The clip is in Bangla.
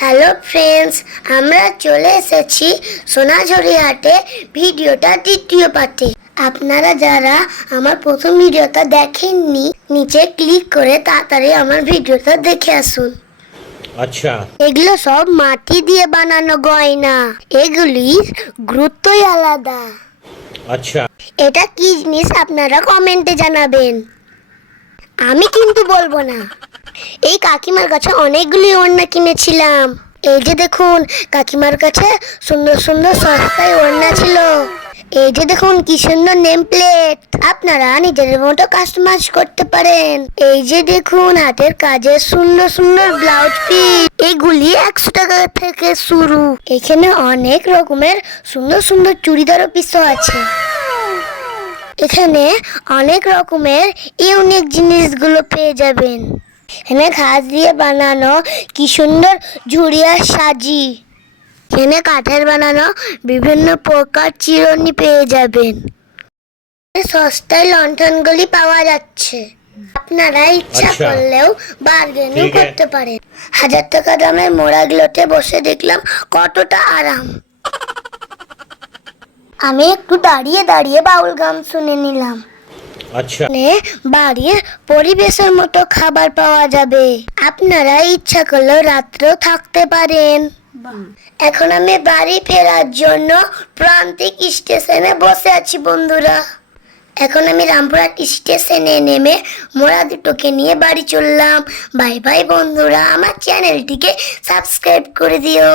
হ্যালো ফ্রেন্ডস, আমরা চলে এসেছি সোনাঝুরি হাটে ভিডিওটা দ্বিতীয় পার্টে। আপনারা যারা আমার প্রথম ভিডিওটা দেখেননি, নিচে ক্লিক করে তাড়াতাড়ি আমার ভিডিওটা দেখে আসুন। আচ্ছা, এগুলো সব মাটি দিয়ে বানানো গয়না, এগুলির গুরুত্বই আলাদা। আচ্ছা, এটা কি জিনিস আপনারা কমেন্টে জানাবেন, আমি কিন্তু বলবো না। এই কাকিমার কাছে অনেকগুলি ওড়না কিনেছিলাম। এই যে দেখুন, কাকিমার কাছে সুন্দর সুন্দর সস্তায় ওড়না ছিল। এই যে দেখুন কি সুন্দর নেম প্লেট, আপনারা নিজেদের মতো কাস্টমাইজ করতে পারেন। এই যে দেখুন হাতের কাজের সুন্দর সুন্দর ব্লাউজ পিস, এগুলি 100 টাকা থেকে শুরু। এখানে অনেক রকমের সুন্দর সুন্দর চুড়িদার পিসও আছে। এখানে অনেক রকমের ইউনিক জিনিসগুলো পেয়ে যাবেন। এখানে ঘাস দিয়ে বানানো কি সুন্দর ঝুড়িয়া সাজি, এখানে কাঠের বানানো বিভিন্ন প্রকার চিরুনি পেয়ে যাবেন। সস্তায় লণ্ঠনগুলি পাওয়া যাচ্ছে, আপনারা ইচ্ছা আচ্ছা। করলেও বার্গেনিং ঠিক আছে। করতে পারেন। 1000 টাকা দামের মোড়াগুলোতে বসে দেখলাম কতটা আরাম। আমি একটু দাঁড়িয়ে দাঁড়িয়ে বাউল গান শুনে নিলাম। আচ্ছা, বাড়ির পরিবেশের মতো খাবার পাওয়া যাবে, আপনারা ইচ্ছা করলেও রাত্রেও থাকতে পারেন। এখন আমি বাড়ি ফেরার জন্য প্রান্তিক স্টেশনে বসে আছি বন্ধুরা। এখন আমি রামপুরহাট স্টেশনে নেমে মোড়া দুটোকে নিয়ে বাড়ি চললাম। বাই বাই বন্ধুরা, আমার চ্যানেলটিকে সাবস্ক্রাইব করে দিও।